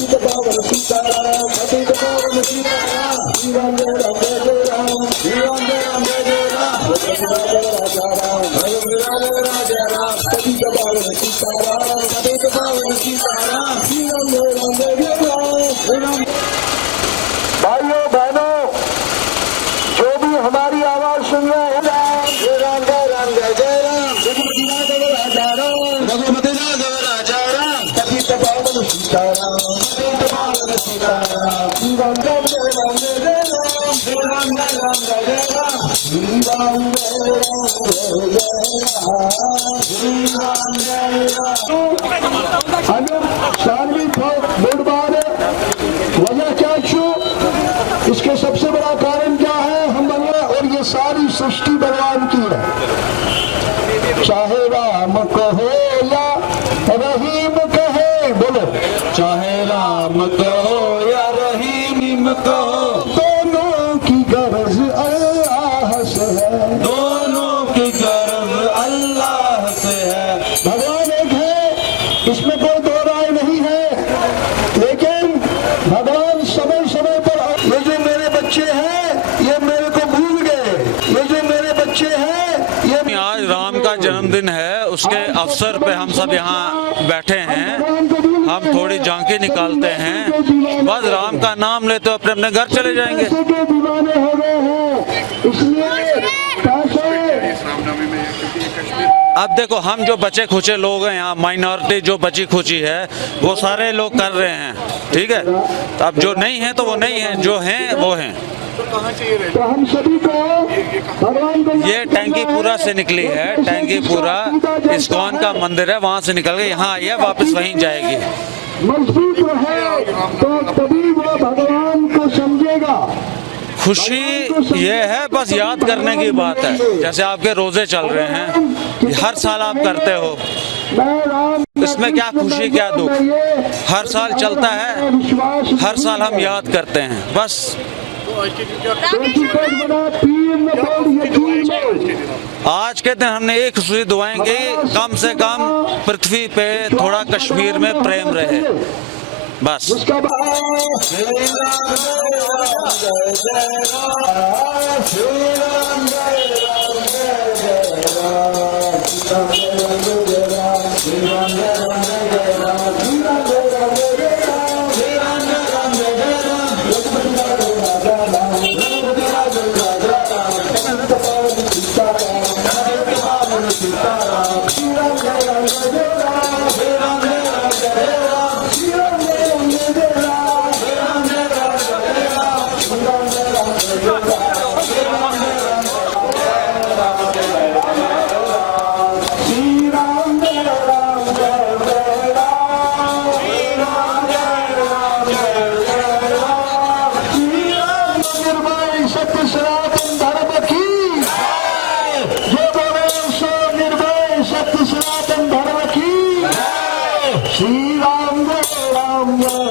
पतित पावन सीताराम पतित पावन सीताराम श्री राम जय राम जय जय राम श्री राम जय राम जय जय राम राजा राम राजा राम पतित पावन सीताराम पतित पावन सीताराम श्री राम जय राम जय जय राम। भाइयों बहनों, जो भी हमारी आवाज सुन रहे हैं, जय राम जय राम जय जय राम रघुपति राजा राम रघुपति राजा राम पतित पावन सीताराम पतित पावन सीताराम श्री राम जय राम जय जय राम श्री राम जय राम जय जय राम श्री राम जय राम जय राम श्री राम जय राम। सानवी बुधवार वजह क्या छू, इसके सबसे बड़ा कारण क्या है? हम भगवान और ये सारी सृष्टि भगवान की है। चाहे राम कहो या रहीम कहे, बोलो चाहे राम कहो या रहीम कहो, दोनों की गरज अल्लाह से है, दोनों की गरज अल्लाह से है। भगवान एक है, इसमें कोई दो राय नहीं है, लेकिन भगवान समय समय पर ये जो मेरे बच्चे हैं ये मेरे को भूल गए, ये जो मेरे बच्चे हैं ये आज राम का जन्मदिन है, उसके अवसर पे हम सब यहाँ बैठे हैं। हम थोड़ी झांकी निकालते हैं, बस राम का नाम लेते अपने अपने घर चले जाएंगे। दीवाने हो गए हैं, इसलिए अब देखो, हम जो बचे खुचे लोग हैं यहाँ, माइनॉरिटी जो बची खुची है वो सारे लोग कर रहे हैं, ठीक है। तो अब जो नहीं है तो वो नहीं है, जो हैं वो हैं। तो हम सभी को भगवान को ये टैंकीपुरा से निकली है, टैंकीपुरा इस्कॉन का मंदिर है, वहाँ से निकल के यहाँ आई है, वापस वहीं जाएगी। मजबूत है तो तभी वो भगवान को समझेगा। खुशी ये है, बस याद करने की बात है। जैसे आपके रोजे चल रहे हैं, हर साल आप करते हो, इसमें क्या खुशी क्या दुख, हर साल चलता है, हर साल हम याद करते हैं बस। आज के दिन हमने एक खुशी दुआएं की, कम से कम पृथ्वी पे थोड़ा कश्मीर में प्रेम रहे, बस। श्री राम जय राम जय